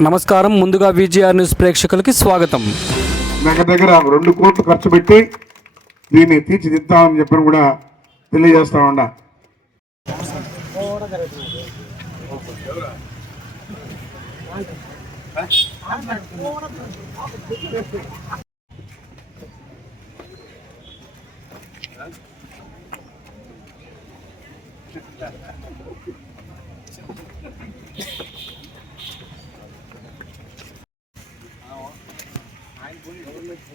నమస్కారం. ముందుగా VGR news ప్రేక్షకులకి స్వాగతం. దగ్గర దగ్గర రెండు కోట్లు ఖర్చు పెట్టి దీన్ని తీర్చిదిద్దామని చెప్పి కూడా తెలియజేస్తా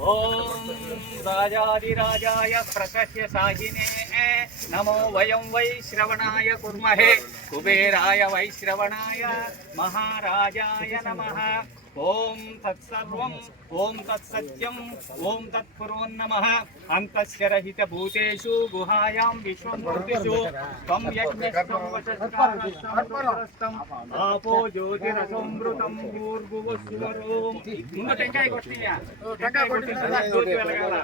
ॐ राजाधिराजाय प्रकस्य साहिने नमो वयं वै श्रवणाय कुर्महे। कुबेराय वै श्रवणाय महाराजाय नमः। ఓం తత్సర్వం ఓం తత్సత్యం ఓం తత్పురోన్నమః అంతస్య రహిత భూతేషు గుహాయాం విశ్వమూర్తిషు. త్వం యజ్ఞస్థం వశస్కారస్థం ఆపో జ్యోతిరసమృతం భూర్భువస్వరోం ముందు టెంకాయ కొట్టియా టెంకాయ కొట్టిన తర్వాత జ్యోతి వెలగాల.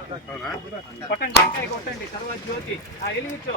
పక్కన టెంకాయ కొట్టండి తర్వాత జ్యోతి. ఆ ఎలిగించు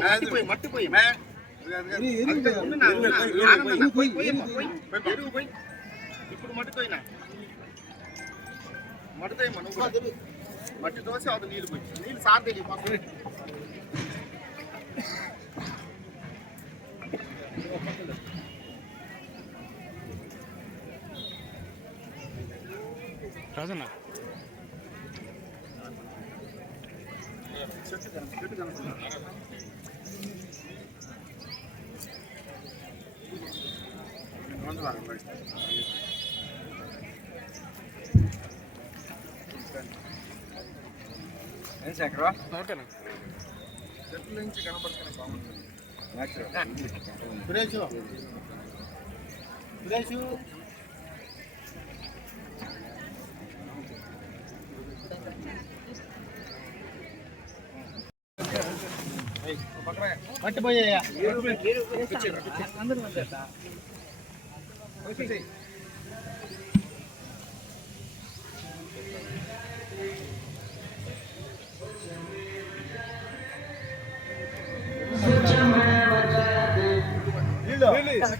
మట్టిపోయి మట్టిపోయి మే ఇప్పుడు మట్టిపోయినా మట్టితో మనం మట్టి దోశ అది నీళ్ళు పోయి నీళ్ళు సార్ తెలియ రాజన్న ఓకేనా చెట్ల నుంచి కనబడుతున్న బాగుంటుంది సురేష్ సురేష్ మట్టిపోయా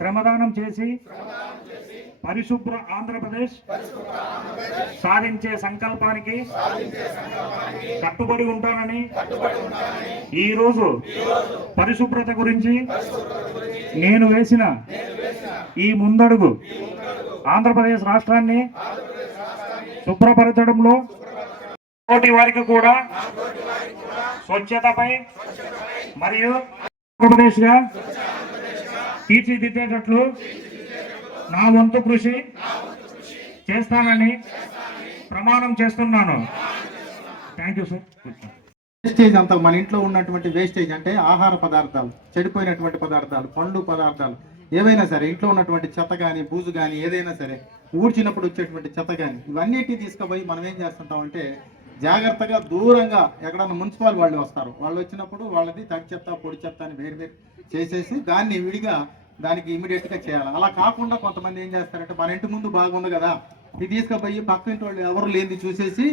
శ్రమదానం చేసి పరిశుభ్ర ఆంధ్రప్రదేశ్ సాధించే సంకల్పానికి కట్టుబడి ఉంటానని ఈరోజు పరిశుభ్రత గురించి నేను వేసిన ఈ ముందడుగు ఆంధ్రప్రదేశ్ రాష్ట్రాన్ని శుభ్రపరచడంలో తోటి వారికి కూడా స్వచ్ఛతపై మరియు ఆంధ్రప్రదేశ్గా తీర్చిదిద్దేటట్లు నా వంతు కృషి చేస్తానని ప్రమాణం చేస్తున్నాను. థ్యాంక్ యూ సార్ వేస్టేజ్ అంతా మన ఇంట్లో ఉన్నటువంటి వేస్టేజ్ అంటే ఆహార పదార్థాలు చెడిపోయినటువంటి పదార్థాలు పండ్లు పదార్థాలు. ఏవైనా సరే ఇంట్లో ఉన్నటువంటి చెత్త కానీ బూజు కానీ ఏదైనా సరే ఊడ్చినప్పుడు వచ్చేటువంటి చెత్త కానీ ఇవన్నిటిని తీసుకుపోయి మనం ఏం చేస్తుంటామంటే జాగ్రత్తగా దూరంగా ఎక్కడన్నా మున్సిపల్ వాళ్ళు వస్తారు. వాళ్ళు వచ్చినప్పుడు వాళ్ళది తడి చెత్త పొడి చెత్త అని వేరు వేరు చేసేసి దాన్ని విడిగా దానికి ఇమీడియట్గా చేయాలి. అలా కాకుండా కొంతమంది ఏం చేస్తారంటే మన ఇంటి ముందు బాగుంది కదా ఇది తీసుకుపోయి పక్క ఇంటి వాళ్ళు ఎవరు లేనిది చూసేసి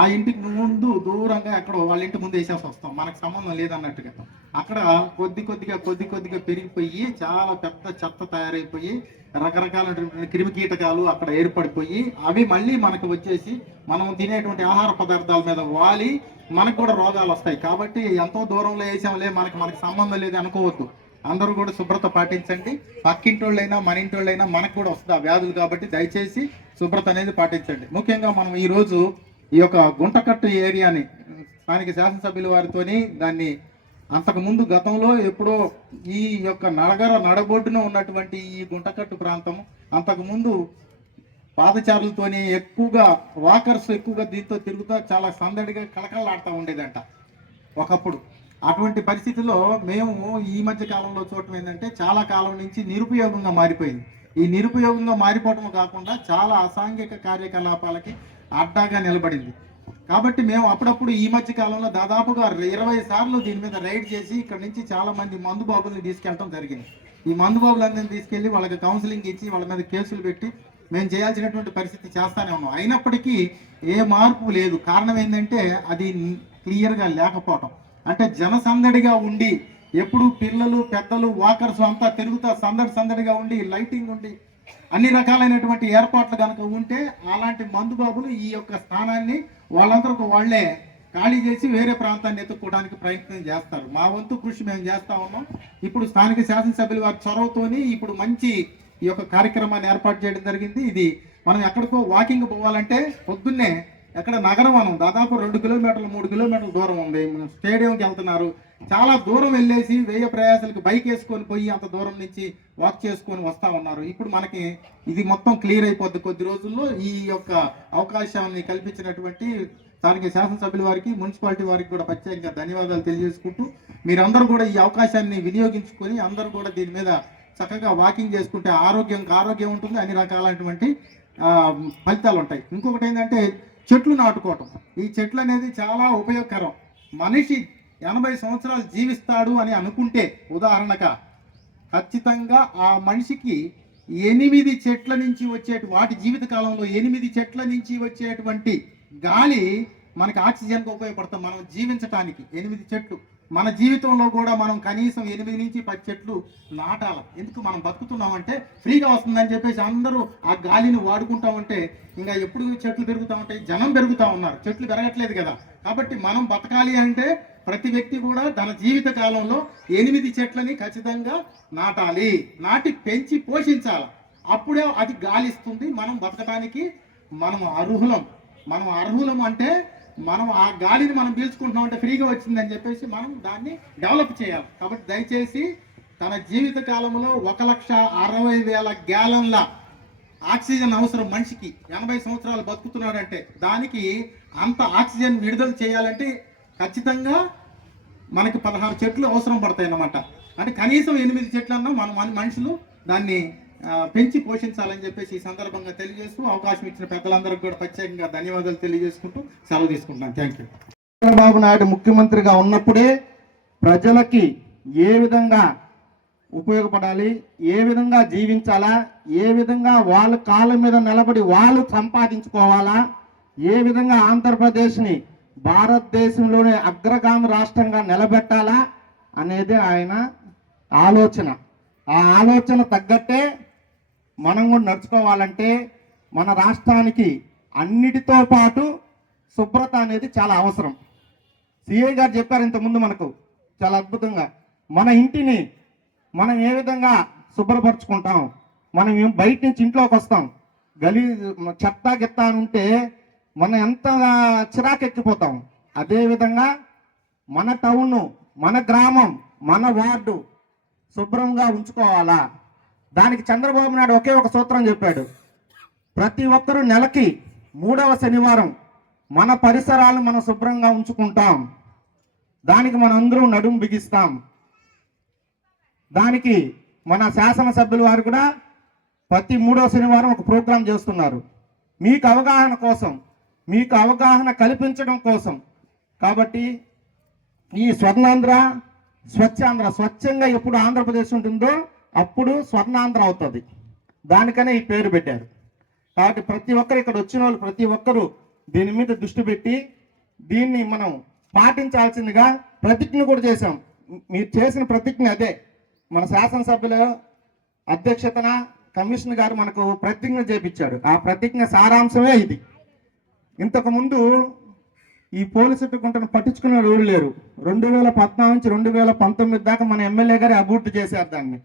ఆ ఇంటికి ముందు దూరంగా ఎక్కడో వాళ్ళ ఇంటి ముందు వేసేసి వస్తాం. మనకు సంబంధం లేదన్నట్టుగా. అక్కడ కొద్ది కొద్దిగా కొద్ది కొద్దిగా పెరిగిపోయి చాలా పెద్ద చెత్త తయారైపోయి రకరకాల క్రిమి కీటకాలు అక్కడ ఏర్పడిపోయి అవి మళ్ళీ మనకు వచ్చేసి మనం తినేటువంటి ఆహార పదార్థాల మీద వాలి మనకు కూడా రోగాలు వస్తాయి. కాబట్టి ఎంతో దూరంలో వేసాంలే మనకి మనకి సంబంధం లేదు అనుకోవద్దు అందరూ కూడా శుభ్రత పాటించండి. పక్కింటోళ్ళైనా మన ఇంటోళ్ళైనా మనకు కూడా వస్తుంది ఆ వ్యాధులు కాబట్టి దయచేసి శుభ్రత అనేది పాటించండి. ముఖ్యంగా మనం ఈరోజు ఈ యొక్క గుంటకట్టు ఏరియాని స్థానిక శాసనసభ్యుల వారితోని దాన్ని అంతకుముందు గతంలో ఎప్పుడో ఈ యొక్క నడగర నడబొడ్డున ఉన్నటువంటి ఈ గుంటకట్టు ప్రాంతం అంతకుముందు పాదచారులతోని ఎక్కువగా వాకర్స్ ఎక్కువగా దీంతో తిరుగుతూ చాలా సందడిగా కలకలాడుతూ ఉండేదంట. ఒకప్పుడు అటువంటి పరిస్థితిలో మేము ఈ మధ్య కాలంలో చూడటం ఏంటంటే చాలా కాలం నుంచి నిరుపయోగంగా మారిపోయింది. ఈ నిరుపయోగంగా మారిపోవటం కాకుండా చాలా అసాంఘిక కార్యకలాపాలకి అడ్డాగా నిలబడింది. కాబట్టి మేము అప్పుడప్పుడు ఈ మధ్య కాలంలో దాదాపుగా ఇరవై సార్లు దీని మీద రైడ్ చేసి ఇక్కడ నుంచి చాలా మంది మందు బాబుల్ని తీసుకెళ్ళటం జరిగింది. ఈ మందు బాబులందరినీ తీసుకెళ్ళి వాళ్ళకి కౌన్సిలింగ్ ఇచ్చి వాళ్ళ మీద కేసులు పెట్టి మేము చేయాల్సినటువంటి పరిస్థితి చేస్తానే ఉన్నాం. అయినప్పటికీ ఏ మార్పు లేదు. కారణం ఏంటంటే అది క్లియర్గా లేకపోవటం. అంటే జనసందడిగా ఉండి ఎప్పుడు పిల్లలు పెద్దలు వాకర్స్ అంతా తిరుగుతా సందడి సందడిగా ఉండి లైటింగ్ ఉండి అన్ని రకాలైనటువంటి ఏర్పాట్లు కనుక ఉంటే అలాంటి మందుబాబులు ఈ యొక్క స్థానాన్ని వాళ్ళందరూ వాళ్ళే ఖాళీ చేసి వేరే ప్రాంతాన్ని ఎత్తుక్కోవడానికి ప్రయత్నం చేస్తారు. మా వంతు కృషి మేము చేస్తా ఉన్నాం. ఇప్పుడు స్థానిక శాసనసభ్యుల వారి చొరవతోని ఇప్పుడు మంచి ఈ యొక్క కార్యక్రమాన్ని ఏర్పాటు చేయడం జరిగింది. ఇది మనం ఎక్కడికో వాకింగ్ పోవాలంటే పొద్దున్నే ఎక్కడ నగరం దాదాపు రెండు కిలోమీటర్లు మూడు కిలోమీటర్ల దూరం ఉంది. స్టేడియంకి వెళ్తున్నారు. చాలా దూరం వెళ్ళేసి వేయ ప్రయాసాలకు బైక్ వేసుకొని పోయి అంత దూరం నుంచి వాక్ చేసుకొని వస్తా ఉన్నారు. ఇప్పుడు మనకి ఇది మొత్తం క్లియర్ అయిపోద్ది. కొద్ది రోజుల్లో ఈ యొక్క అవకాశాన్ని కల్పించినటువంటి దానికి శాసనసభ్యుల వారికి మున్సిపాలిటీ వారికి కూడా ప్రత్యేకంగా ధన్యవాదాలు తెలియజేసుకుంటూ మీరందరూ కూడా ఈ అవకాశాన్ని వినియోగించుకొని అందరూ కూడా దీని మీద చక్కగా వాకింగ్ చేసుకుంటే ఆరోగ్యం ఆరోగ్యం ఉంటుంది. అన్ని రకాలైనటువంటి ఫలితాలు ఉంటాయి ఇంకొకటి ఏంటంటే చెట్లు నాటుకోవటం. ఈ చెట్లు అనేది చాలా ఉపయోగకరం. మనిషి ఎనభై సంవత్సరాలు జీవిస్తాడు అని అనుకుంటే ఉదాహరణగా ఖచ్చితంగా ఆ మనిషికి ఎనిమిది చెట్ల నుంచి వచ్చే వాటి జీవిత కాలంలో ఎనిమిది చెట్ల నుంచి వచ్చేటువంటి గాలి మనకి ఆక్సిజన్గా ఉపయోగపడుతుంది మనం జీవించటానికి. ఎనిమిది చెట్లు. మన జీవితంలో కూడా మనం కనీసం ఎనిమిది నుంచి పది చెట్లు నాటాల. ఎందుకు మనం బతుకుతున్నామంటే ఫ్రీగా వస్తుందని చెప్పేసి అందరూ ఆ గాలిని వాడుకుంటామంటే ఇంకా ఎప్పుడు చెట్లు పెరుగుతూ ఉంటాయి జనం పెరుగుతూ ఉన్నారు. చెట్లు పెరగట్లేదు కదా. కాబట్టి మనం బతకాలి అంటే ప్రతి వ్యక్తి కూడా తన జీవిత కాలంలో ఎనిమిది చెట్లని ఖచ్చితంగా నాటాలి. నాటి పెంచి పోషించాలి. అప్పుడే అది గాలిస్తుంది. మనం బతకడానికి మనం అర్హులం. మనం అర్హులం అంటే మనం ఆ గాలిని మనం పీల్చుకుంటున్నాం అంటే ఫ్రీగా వచ్చిందని చెప్పేసి మనం దాన్ని డెవలప్ చేయాలి. కాబట్టి దయచేసి తన జీవిత కాలంలో ఒక లక్ష అరవై వేల గ్యాలన్ల ఆక్సిజన్ అవసరం మనిషికి. ఎనభై సంవత్సరాలు బతుకుతున్నాడంటే దానికి అంత ఆక్సిజన్ విడుదల చేయాలంటే ఖచ్చితంగా మనకి పదహారు చెట్లు అవసరం పడతాయి అన్నమాట అంటే కనీసం ఎనిమిది చెట్లన్నా మన మన మనుషులు దాన్ని పెంచి పోషించాలని చెప్పేసి ఈ సందర్భంగా తెలియజేస్తూ అవకాశం ఇచ్చిన పెద్దలందరికీ కూడా ప్రత్యేకంగా ధన్యవాదాలు తెలియజేసుకుంటూ సెలవు తీసుకుంటున్నాను. థ్యాంక్ యూ చంద్రబాబు నాయుడు ముఖ్యమంత్రిగా ఉన్నప్పుడే ప్రజలకి ఏ విధంగా ఉపయోగపడాలి ఏ విధంగా జీవించాలా ఏ విధంగా వాళ్ళ కాళ్ళ మీద నిలబడి వాళ్ళు సంపాదించుకోవాలా ఏ విధంగా ఆంధ్రప్రదేశ్ని భారతదేశంలోనే అగ్రగామి రాష్ట్రంగా నిలబెట్టాలా అనేది ఆయన ఆలోచన. ఆ ఆలోచన తగ్గట్టే మనం కూడా నడుచుకోవాలంటే మన రాష్ట్రానికి అన్నిటితో పాటు శుభ్రత అనేది చాలా అవసరం. సిఏ గారు చెప్పారు ఇంతకుముందు మనకు చాలా అద్భుతంగా. మన ఇంటిని మనం ఏ విధంగా శుభ్రపరచుకుంటాం? మనం బయట నుంచి ఇంట్లోకి వస్తాం? గలీ చెత్త గెత్త అని ఉంటే మనం ఎంత చిరాకెక్కిపోతాం? అదేవిధంగా మన టౌన్ మన గ్రామం మన వార్డు శుభ్రంగా ఉంచుకోవాలా? దానికి చంద్రబాబు నాయుడు ఒకే ఒక సూత్రం చెప్పాడు. ప్రతి ఒక్కరూ నెలకి మూడవ శనివారం మన పరిసరాలు మనం శుభ్రంగా ఉంచుకుంటాం. దానికి మనందరం నడుం బిగిస్తాం. దానికి మన శాసనసభ్యుల వారు కూడా ప్రతి మూడవ శనివారం ఒక ప్రోగ్రాం చేస్తున్నారు. మీకు అవగాహన కోసం మీకు అవగాహన కల్పించడం కోసం. కాబట్టి ఈ స్వర్ణాంధ్ర స్వచ్ఛాంధ్ర స్వచ్ఛంగా ఎప్పుడు ఆంధ్రప్రదేశ్ ఉంటుందో అప్పుడు స్వర్ణాంధ్ర అవుతుంది. దానికనే ఈ పేరు పెట్టారు. కాబట్టి ప్రతి ఒక్కరు ఇక్కడ వచ్చిన వాళ్ళు ప్రతి ఒక్కరూ దీని మీద దృష్టి పెట్టి దీన్ని మనం పాటించాల్సిందిగా ప్రతిజ్ఞ కూడా చేశాం. మీరు చేసిన ప్రతిజ్ఞ అదే. మన శాసనసభ్యుల అధ్యక్షతన కమిషన్ గారు మనకు ప్రతిజ్ఞ చేపించాడు. ఆ ప్రతిజ్ఞ సారాంశమే ఇది. ఇంతకుముందు ఈ పోలీసు గుంటను పట్టించుకునే రోజు లేరు. రెండు వేల పద్నాలుగు నుంచి రెండు వేల పంతొమ్మిది దాకా మన ఎమ్మెల్యే గారు అభివృద్ధి చేశారు దాన్ని.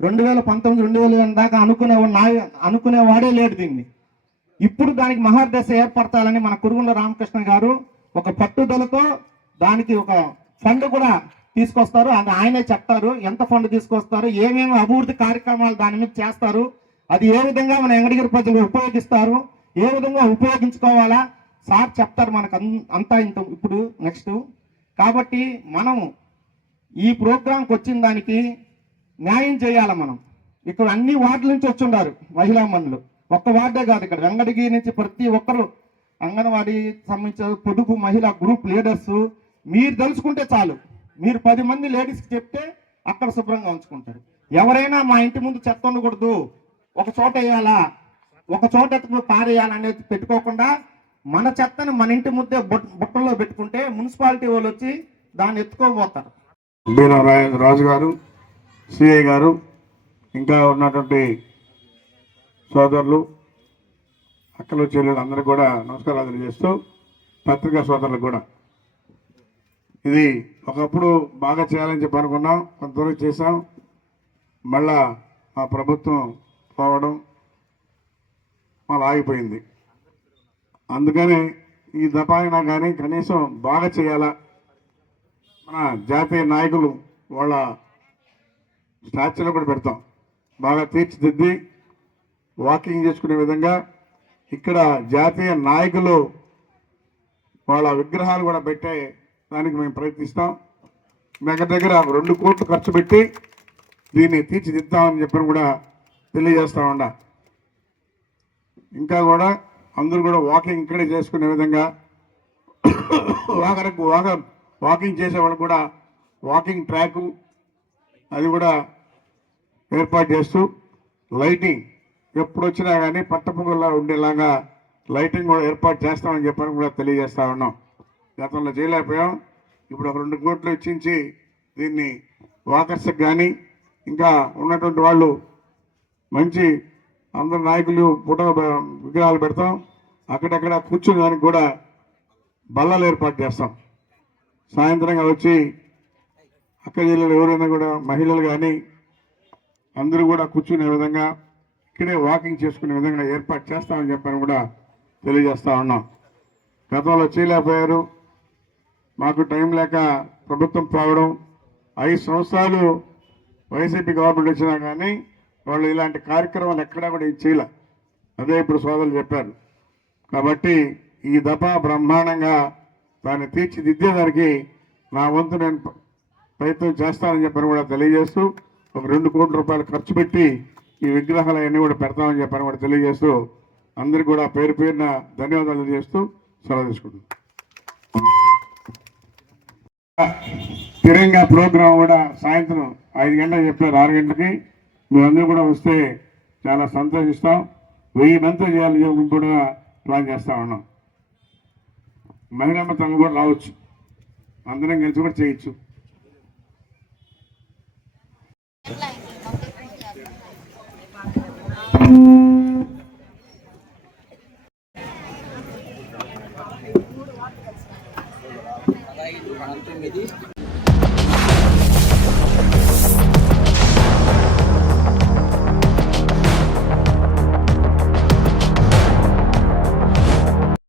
రెండు వేల పంతొమ్మిది రెండు వేల దాకా అనుకునే అనుకునేవాడే లేడు దీన్ని. ఇప్పుడు దానికి మహాదశ ఏర్పరచాలని మన కురుగుండ రామకృష్ణ గారు ఒక పట్టుదలతో దానికి ఒక ఫండ్ కూడా తీసుకొస్తారు. అది ఆయనే చెప్తారు. ఎంత ఫండ్ తీసుకొస్తారు? ఏమేమి అభివృద్ధి కార్యక్రమాలు దాని మీద చేస్తారు? అది ఏ విధంగా మన ఎంగడిగిరి ప్రజలు ఉపయోగిస్తారు? ఏ విధంగా ఉపయోగించుకోవాలా? సార్ చెప్తారు మనకు అంతా ఇంత ఇప్పుడు నెక్స్ట్. కాబట్టి మనం ఈ ప్రోగ్రాంకి వచ్చిన దానికి న్యాయం చేయాలి మనం. ఇక్కడ అన్ని వార్డుల నుంచి వచ్చుండారు మహిళా మనులు. ఒక్క వార్డే కాదు ఇక్కడ. వెంగడగిరి నుంచి ప్రతి ఒక్కరు అంగన్వాడీ సంబంధించిన పొదుపు మహిళా గ్రూప్ లీడర్స్ మీరు తెలుసుకుంటే చాలు. మీరు పది మంది లేడీస్కి చెప్తే అక్కడ శుభ్రంగా ఉంచుకుంటారు. ఎవరైనా మా ఇంటి ముందు చెత్త ఉండకూడదు. ఒక చోట వేయాలా? ఒక చోట ఎత్తుకు పారేయాలి పెట్టుకోకుండా మన చెత్తను మన ఇంటి ముద్దే బుట్- బుట్టలో పెట్టుకుంటే మున్సిపాలిటీ వాళ్ళు వచ్చి దాన్ని ఎత్తుకోబోతారు రాజు గారు సిఐ గారు ఇంకా ఉన్నటువంటి సోదరులు అక్కలు చెల్లెలు అందరికీ కూడా నమస్కారాలు తెలియజేస్తూ పత్రికా సోదరులకు కూడా. ఇది ఒకప్పుడు బాగా చేయాలని చెప్పి అనుకున్నాం కొంతవరకు చేసాం మళ్ళా మా ప్రభుత్వం పోవడం మళ్ళీ ఆగిపోయింది. అందుకని ఈ దపాయినా కానీ కనీసం బాగా చేయాలా? మన జాతీయ నాయకులు వాళ్ళ స్టాచ్యూలో కూడా పెడతాం. బాగా తీర్చిదిద్ది వాకింగ్ చేసుకునే విధంగా ఇక్కడ జాతీయ నాయకులు వాళ్ళ విగ్రహాలు కూడా పెట్టే దానికి మేము ప్రయత్నిస్తాం. దగ్గర దగ్గర రెండు కోట్లు ఖర్చు పెట్టి దీన్ని తీర్చిదిద్దామని చెప్పని కూడా తెలియజేస్తా ఉండా ఇంకా కూడా అందరూ కూడా వాకింగ్ ఇక్కడే చేసుకునే విధంగా వాకరకు వాక వాకింగ్ చేసేవాళ్ళు కూడా వాకింగ్ ట్రాకు అది కూడా ఏర్పాటు చేస్తూ లైటింగ్ ఎప్పుడు వచ్చినా కానీ పట్టపొగల్లా ఉండేలాగా లైటింగ్ కూడా ఏర్పాటు చేస్తామని చెప్పని కూడా తెలియజేస్తా ఉన్నాం. గతంలో చేయలేకపోయాం. ఇప్పుడు ఒక రెండు కోట్లు ఇచ్చించి దీన్ని వాకర్స్కి కానీ ఇంకా ఉన్నటువంటి వాళ్ళు మంచి అందరు నాయకులు ఫోటో విగ్రహాలు పెడతాం. అక్కడక్కడ కూర్చుని దానికి కూడా బల్లలు ఏర్పాటు చేస్తాం. సాయంత్రంగా వచ్చి అక్క జిల్లాలో ఎవరైనా కూడా మహిళలు కానీ అందరూ కూడా కూర్చునే విధంగా ఇక్కడే వాకింగ్ చేసుకునే విధంగా ఏర్పాటు చేస్తామని చెప్పని కూడా తెలియజేస్తా ఉన్నాం. గతంలో చేయలేకపోయారు. మాకు టైం లేక ప్రభుత్వం పోవడం ఐదు సంవత్సరాలు వైసీపీ గవర్నమెంట్ వచ్చినా కానీ వాళ్ళు ఇలాంటి కార్యక్రమాలు ఎక్కడా కూడా చేయలే. అదే ఇప్పుడు సోదరులు చెప్పారు. కాబట్టి ఈ దఫా బ్రహ్మాండంగా దాన్ని తీర్చిదిద్దేదానికి నా వంతు నేను ప్రయత్నం చేస్తానని చెప్పని కూడా తెలియజేస్తూ ఒక రెండు కోట్ల రూపాయలు ఖర్చు పెట్టి ఈ విగ్రహాలు అన్నీ కూడా పెడతామని చెప్పని కూడా తెలియజేస్తూ అందరికీ కూడా పేరు పేరున ధన్యవాదాలు తెలియజేస్తూ సెలవు తీసుకుంటున్నాం. తిరంగా ప్రోగ్రాం కూడా సాయంత్రం ఐదు గంటలకు చెప్పారు ఆరు గంటలకి. మీరందరూ కూడా వస్తే చాలా సంతోషిస్తాం. వెయ్యి మంది చేయాలని చెప్పి కూడా ప్లాన్ చేస్తా ఉన్నాం. మహిళమ్మ తను కూడా రావచ్చు. అందరం కలిసి కూడా చేయొచ్చు. పంతొమ్మిది